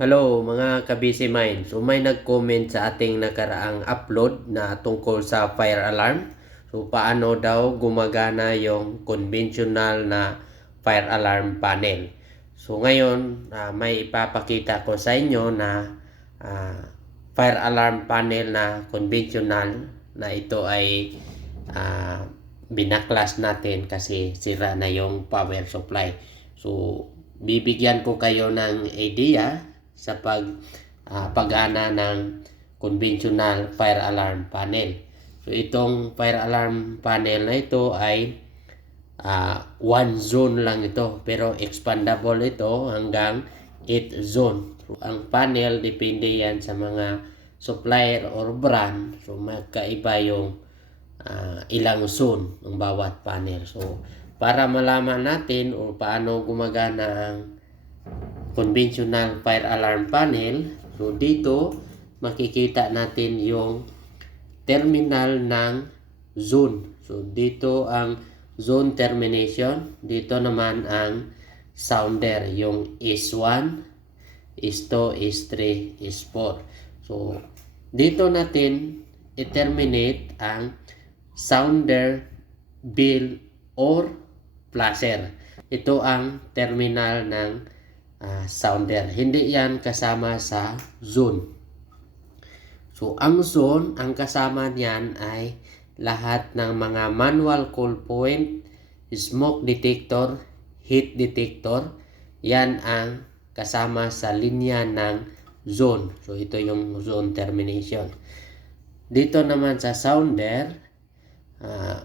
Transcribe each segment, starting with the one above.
Hello mga kabisi mind. So may nag-comment sa ating nakaraang upload na tungkol sa fire alarm. So paano daw gumagana yung conventional na fire alarm panel. So ngayon ah, may ipapakita ko sa inyo na ah, fire alarm panel na conventional na ito ay ah, binaklas natin kasi sira na yung power supply. So bibigyan ko kayo ng idea sa pag ah, pagana ng conventional fire alarm panel. So itong fire alarm panel na ito ay ah, one zone lang ito pero expandable ito hanggang 8 zone. So, ang panel depende yan sa mga supplier or brand. So magkaiba yung ah, ilang zone ng bawat panel. So para malaman natin o paano gumagana ang conventional fire alarm panel. So dito makikita natin yung terminal ng zone. So dito ang zone termination, dito naman ang sounder, yung is1, is2, is3, is4. So dito natin i-terminate ang sounder, bill, or flasher. Ito ang terminal ng ah, sounder. Hindi yan kasama sa zone. So, ang zone, ang kasama niyan ay lahat ng mga manual call point, smoke detector, heat detector. Yan ang kasama sa linya ng zone. So, ito yung zone termination. Dito naman sa sounder, ah,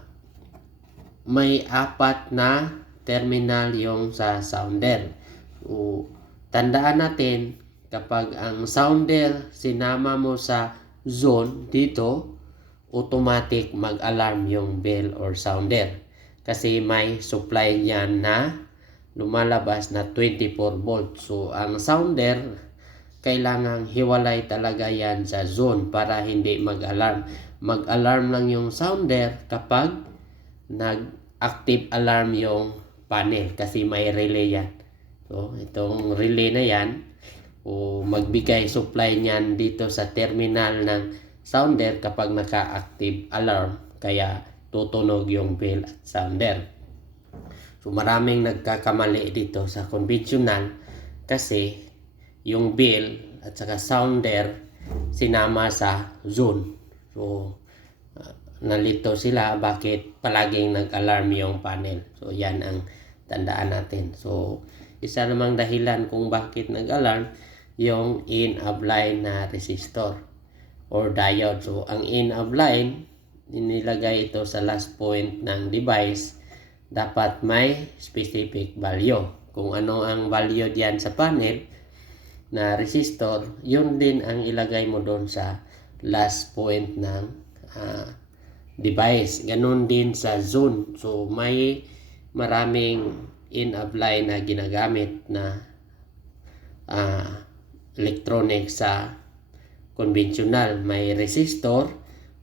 may apat na terminal yung sa sounder. So, tandaan natin, kapag ang sounder sinama mo sa zone dito, automatic mag-alarm yung bell or sounder. Kasi may supply niyan na lumalabas na 24 volts. So, ang sounder, kailangang hiwalay talaga yan sa zone para hindi mag-alarm. Mag-alarm lang yung sounder kapag nag-active alarm yung panel kasi may relay yan. So, itong relay na yan, o magbigay supply niyan dito sa terminal ng sounder kapag naka-active alarm kaya tutunog yung bell at sounder. So maraming nagkakamali dito sa conventional kasi yung bell at saka sounder sinama sa zone. So uh, nalito sila bakit palaging nag-alarm yung panel. So yan ang tandaan natin. So isa namang dahilan kung bakit nag-alarm yung in of line na resistor or diode. So, ang in of line, inilagay ito sa last point ng device, dapat may specific value. Kung ano ang value diyan sa panel na resistor, yun din ang ilagay mo doon sa last point ng ah, device. Ganon din sa zone. So, may maraming in of line na ginagamit na ah, electronic sa conventional. May resistor,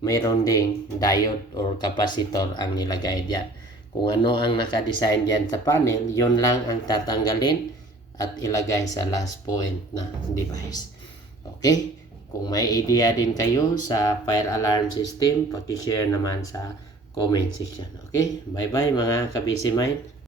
mayroon ding diode or capacitor ang nilagay diyan. Kung ano ang nakadesign diyan sa panel, yon lang ang tatanggalin at ilagay sa last point na device. Okay? Kung may idea din kayo sa fire alarm system, paki-share naman sa comment section. Okay? Bye-bye mga kabisi mind.